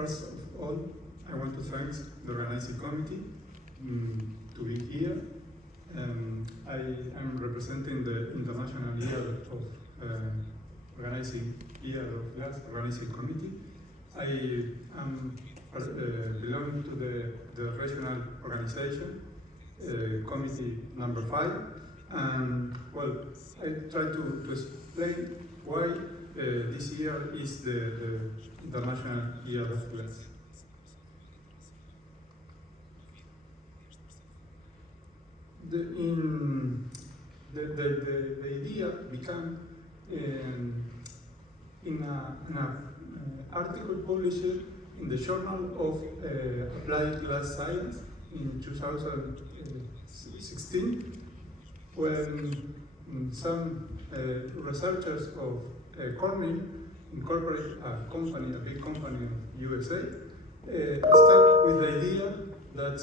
First of all, I want to thank the organizing committee to be here. I am representing the International Year of Organizing Year of Glass Organizing Committee. I am belong to the regional organization, committee number 5, and well, I try to explain why this year is the International Year of Glass. The idea began in an article published in the Journal of Applied Glass Science in 2016, when some researchers of Cornell Incorporated, a big company in USA, start with the idea that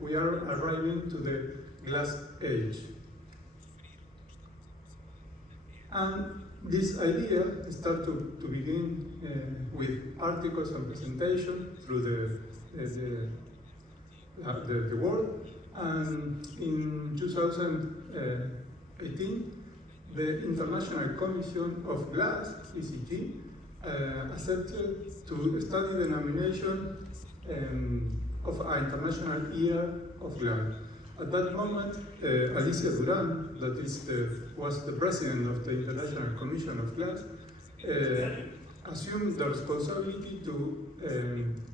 we are arriving to the glass age. And this idea started to begin with articles and presentation through the world. And in 2018, the International Commission of Glass, ICT, accepted to study the nomination of an International Year of Glass. At that moment, Alicia Duran, that was the president of the International Commission of Glass, assumed the responsibility to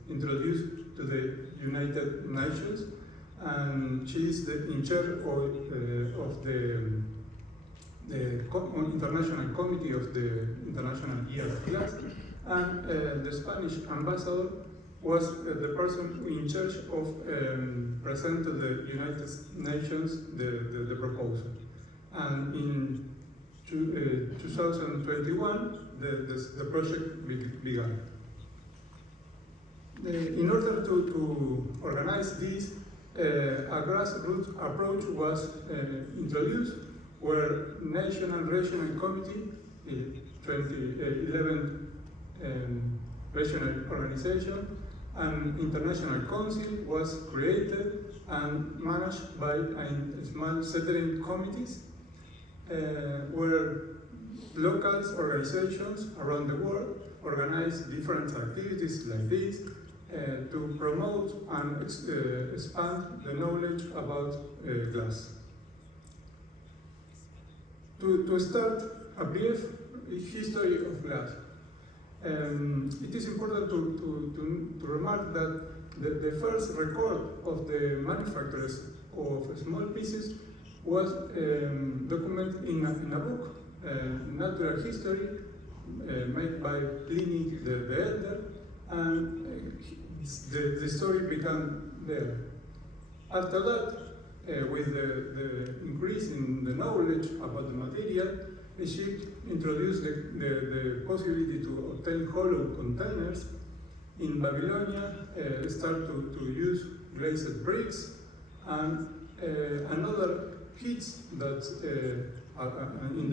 introduce to the United Nations, and she is in charge of the International Committee of the International Year of Glass, and the Spanish ambassador was the person in charge of present to the United Nations the proposal. And in 2021, the project began. In order to organize this, a grassroots approach was introduced, where national regional committee, 2011 regional organization, an international council was created and managed by small settling committees, where local organizations around the world organize different activities like this to promote and expand the knowledge about glass. To start a brief history of glass. It is important to remark that the first record of the manufacturers of small pieces was documented in a book, Natural History, made by Pliny the Elder, and the story began there. After that, with the increase in the knowledge about the material, Egypt introduced the possibility to obtain hollow containers. In Babylonia, start to use glazed bricks, and another hits that in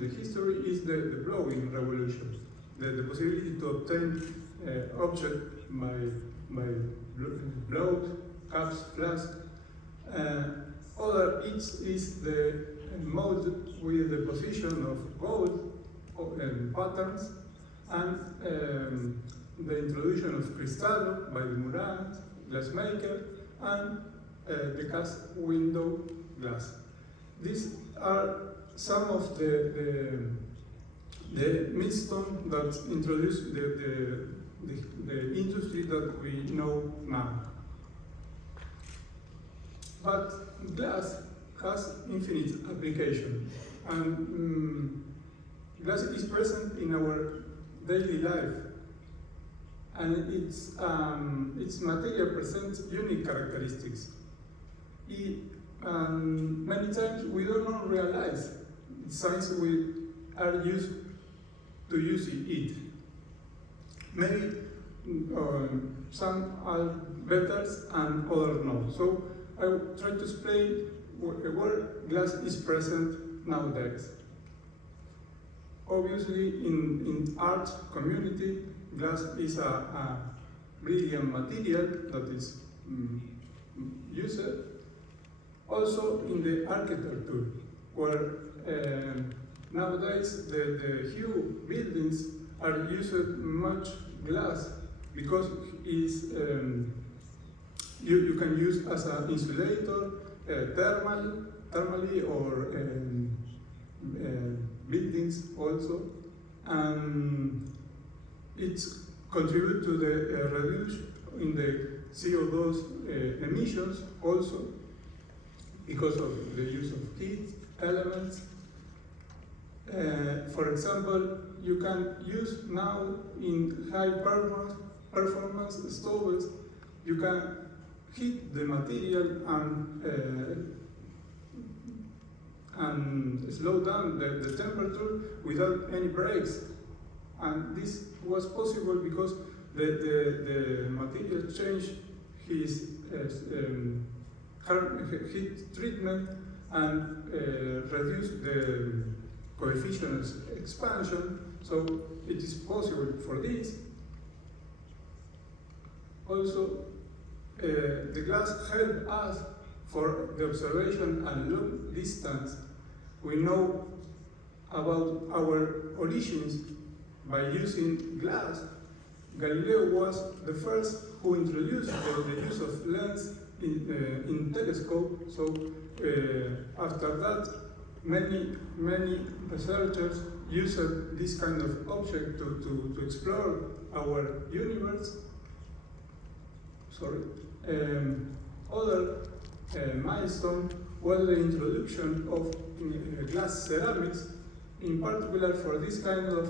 the history is the blowing revolution, the possibility to obtain object by blow, cups, flasks. Other is the mold with the position of gold patterns, and the introduction of cristallo by the Murat glassmaker, and the cast window glass. These are some of the milestones that introduced the industry that we know now. But glass has infinite application, and glass is present in our daily life, and its material presents unique characteristics. Many times we don't realize since we are used to use it. Maybe some are better and others no. So I will try to explain where glass is present nowadays. Obviously, in art community, glass is a brilliant material that is used also in the architecture, where nowadays the huge buildings are used much glass because it's, you can use as an insulator, thermally, or buildings also, and it's contribute to the reduction in the CO2 emissions also because of the use of heat elements. For example, you can use now in high performance stoves, you can heat the material and slow down the temperature without any breaks. And this was possible because the material changed his heat treatment and reduced the coefficient of expansion, so it is possible for this. Also, the glass helped us for the observation and long distance. We know about our origins by using glass. Galileo was the first who introduced the use of lens in telescope. So after that, many researchers used this kind of object to explore our universe. Sorry. Other milestone was the introduction of glass ceramics, in particular for this kind of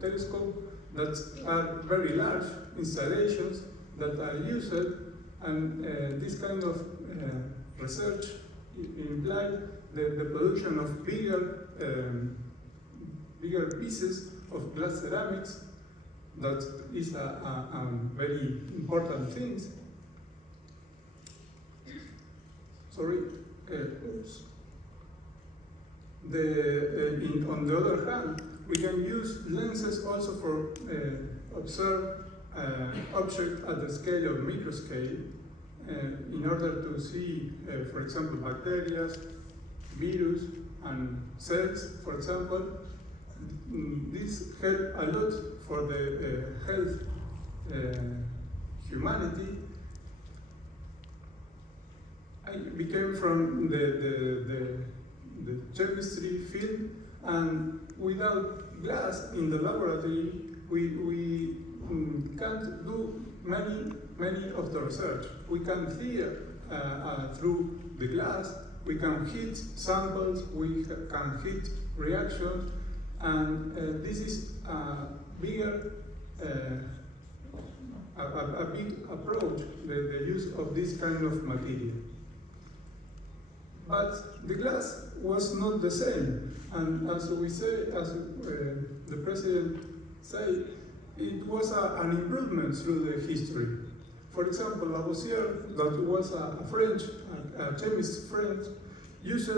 telescope that are very large installations that are used, and this kind of research implied the production of bigger pieces of glass ceramics. That is a very important thing. Sorry. On the other hand, we can use lenses also for observe objects at the scale of microscale in order to see, for example, bacteria, virus, and cells, for example. This helped a lot for the health humanity. I became from the chemistry field, and without glass in the laboratory, we can't do many of the research. We can see through the glass, we can hit samples, we can hit reactions, and this is a big approach, the use of this kind of material. But the glass was not the same, and as we say, as the president said, it was an improvement through the history. For example, Lavoisier, that was a French, a chemist French, used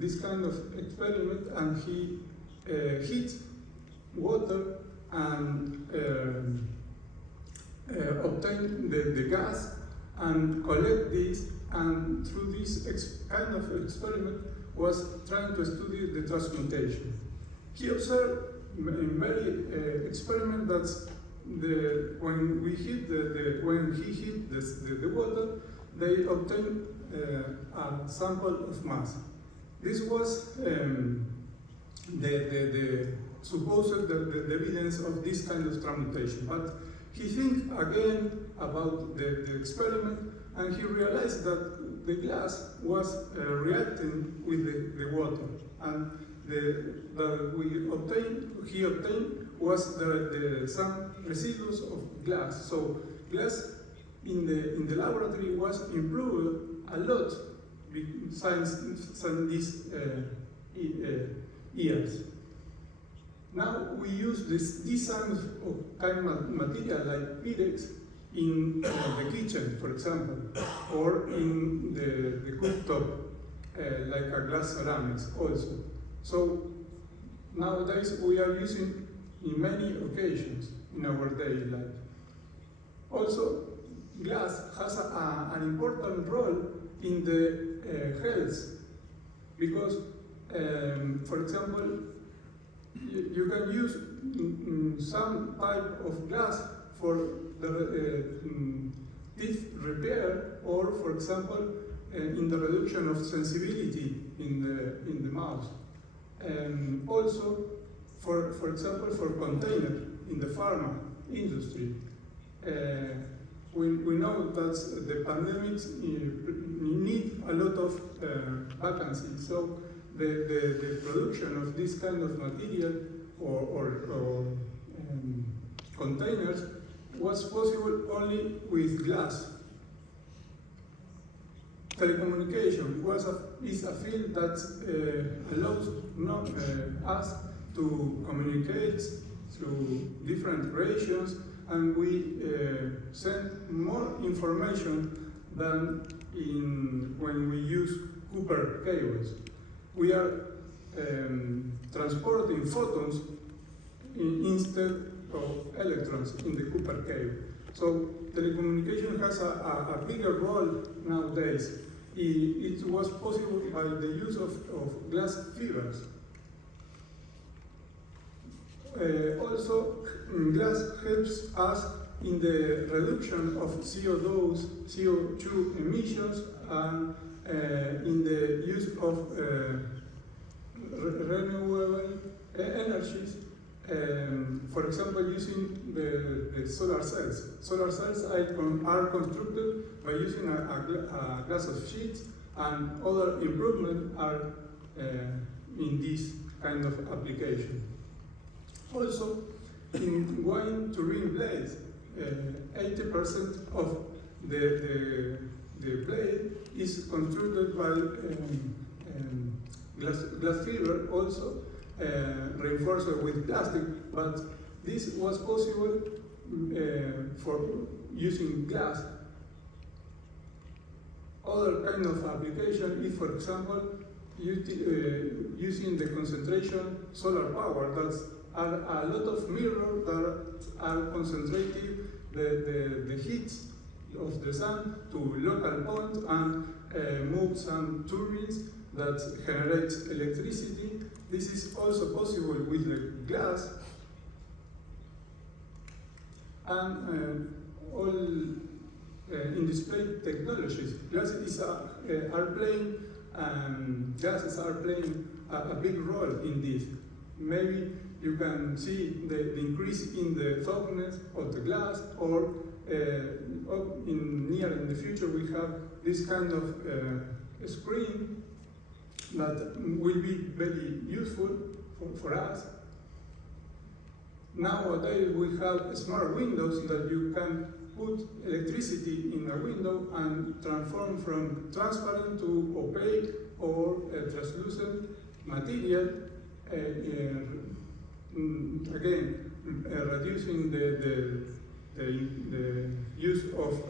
this kind of experiment, and he heat water and obtain the gas and collect this, and through this kind of experiment was trying to study the transmutation. He observed in many experiments that when he heat the water, they obtain a sample of mass. This was supposed the evidence of this kind of transmutation. But he think again about the experiment, and he realized that the glass was reacting with the water, and he obtained was some residues of glass. So glass in the laboratory was improved a lot since these years. Now we use this kind of material like Pyrex in the kitchen, for example, or in the cooktop, like a glass ceramics also. So nowadays we are using in many occasions in our daily life. Also, glass has an important role in the health, because, for example, you can use some type of glass for the teeth repair, or, for example, in the reduction of sensibility in the mouth. Also, for example, for container in the pharma industry. We know that the pandemics need a lot of vacancies, so the production of this kind of material or containers was possible only with glass. Telecommunication is a field that allows us to communicate through different regions, and we send more information than when we use copper cables. We are transporting photons instead of electrons in the copper cable. So telecommunication has a bigger role nowadays. It was possible by the use of glass fibers. Also, glass helps us in the reduction of CO2 emissions and in the use of renewable energies. For example, using the solar cells. Solar cells are constructed by using a glass of sheets, and other improvements are in this kind of application. Also, in wine turbine blades, 80% of the blade is constructed by glass fiber, also reinforced with plastic, but this was possible for using glass. Other kind of application is, for example, using the concentration solar power. That's a lot of mirrors that are concentrating the heat of the sun to local points and move some turbines that generate electricity. This is also possible with the glass, and all in display technologies. Gases are playing a big role in this. Maybe you can see the increase in the thickness of the glass, or in the future we have this kind of screen that will be very useful for us. Nowadays we have smart windows that you can put electricity in a window and transform from transparent to opaque or translucent material, again reducing the use of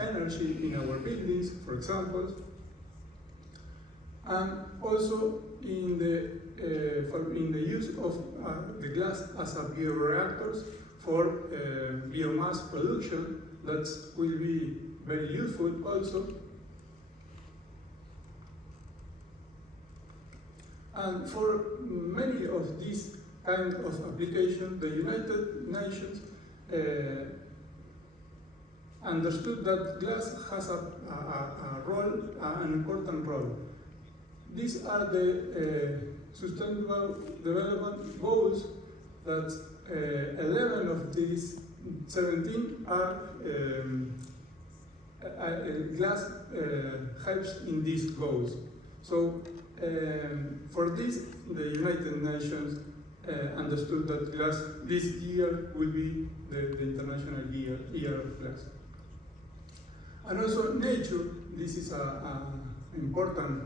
energy in our buildings, for example, and also in the use of the glass as a bioreactors for biomass production. That will be very useful also. And for many of these kind of applications, the United Nations understood that glass has a role, an important role. These are the Sustainable Development Goals that 11 of these 17 are glass helps in these goals. So for this, the United Nations understood that glass this year will be the International Year of Glass. And also Nature, this is an important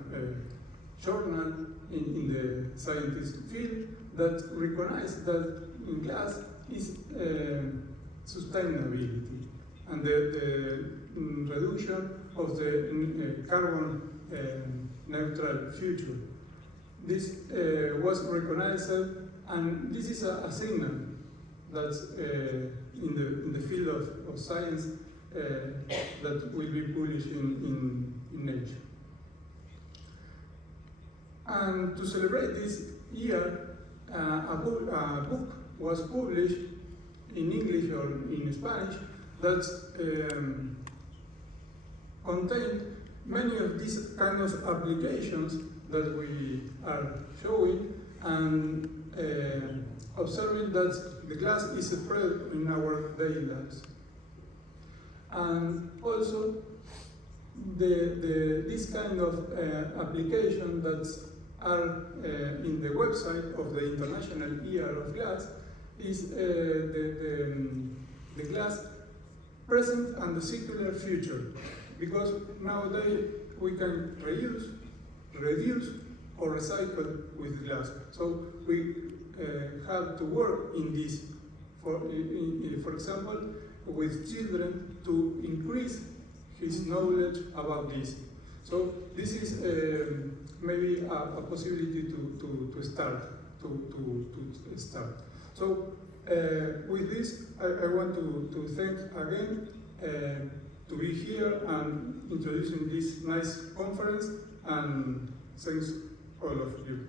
journal in the scientific field that recognizes that in glass is sustainability and the reduction of the carbon neutral future. This was recognized And this is a signal that's in the field of science that will be published in Nature. And to celebrate this year, a book was published in English or in Spanish that contained many of these kind of applications that we are showing, and observing that the glass is spread in our daily lives. And also, this kind of application that are in the website of the International Year of Glass is the glass present and the circular future, because nowadays we can reduce or recycle with glass. So we have to work in this, for example, with children to increase his knowledge about this. So this is maybe a possibility to start. So with this, I want to thank again to be here and introducing this nice conference, and thanks all of you.